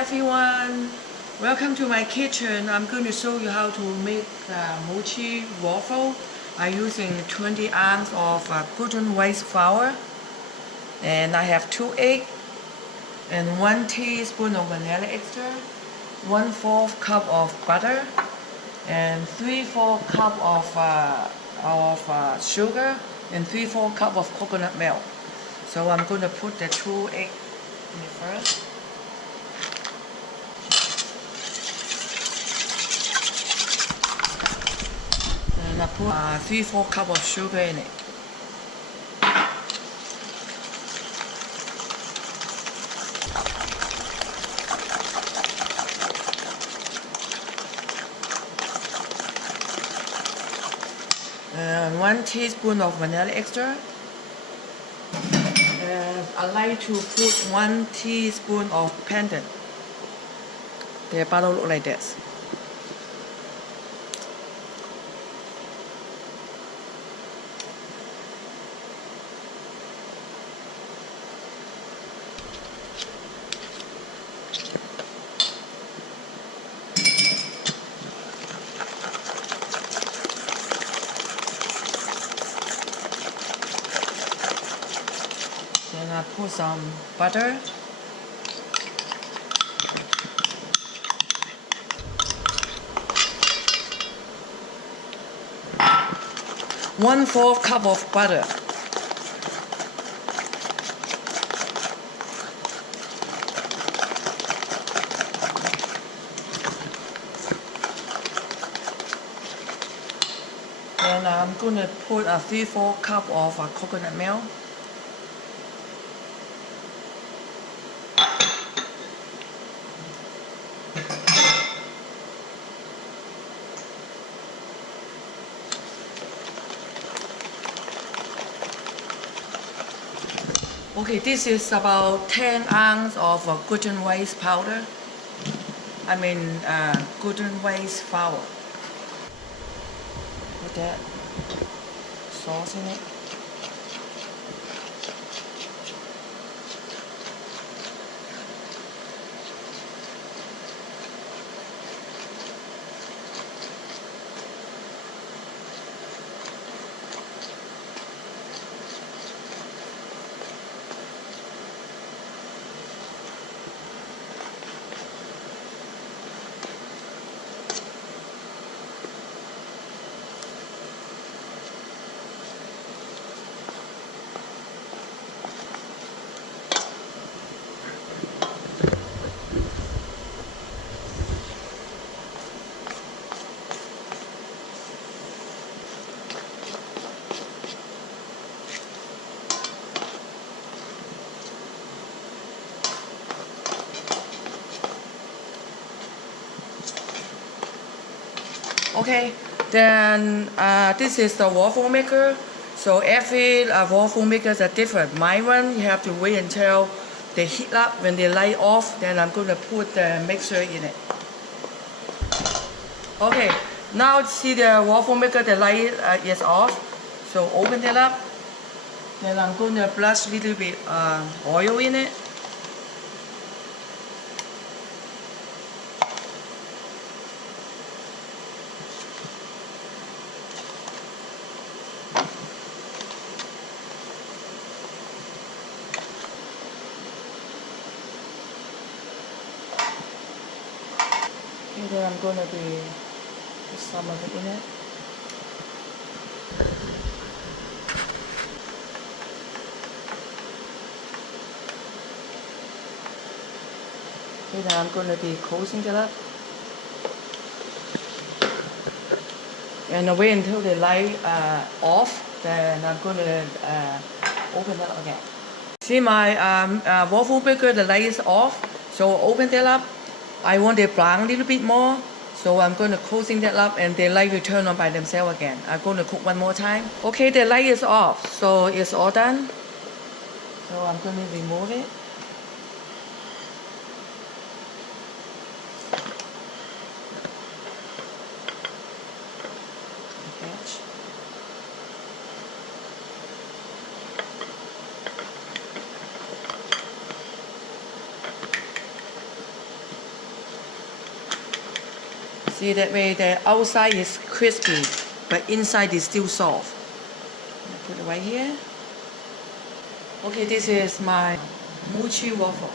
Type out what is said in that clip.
everyone, welcome to my kitchen. I'm going to show you how to make mochi waffle. I'm using 20 ounces of gluten white flour, and I have 2 eggs and 1 teaspoon of vanilla extract, 1/4 cup of butter, and 3/4 cup of sugar, and 3/4 cup of coconut milk. So I'm going to put the 2 eggs in it first. And I put 3/4 cup of sugar in it. And 1 teaspoon of vanilla extract. And I like to put 1 teaspoon of pendant. The bottle look like this. Then I put some butter. One-fourth cup of butter. And I'm going to put a 3/4 cup of coconut milk. Okay, this is about 10 ounces of gluten white powder. Gluten white flour. Put that sauce in it. Okay, then this is the waffle maker. So every waffle makers are different. My one, you have to wait until they heat up. When they light off, then I'm going to put the mixture in it. Okay, now see the waffle maker, the light is off. So open it up. Then I'm going to brush a little bit oil in it. And then I'm going to put some of it in it. Okay, then I'm going to be closing it up. And wait until the light off, then I'm going to open it up again. See my waffle maker, the light is off, so open it up. I want it brown a little bit more, so I'm going to closing that up and the light will turn on by themselves again. I'm going to cook one more time. Okay, the light is off, so it's all done. So I'm going to remove it. See that way the outside is crispy, but inside is still soft. Put it right here. Okay, this is my mochi waffle.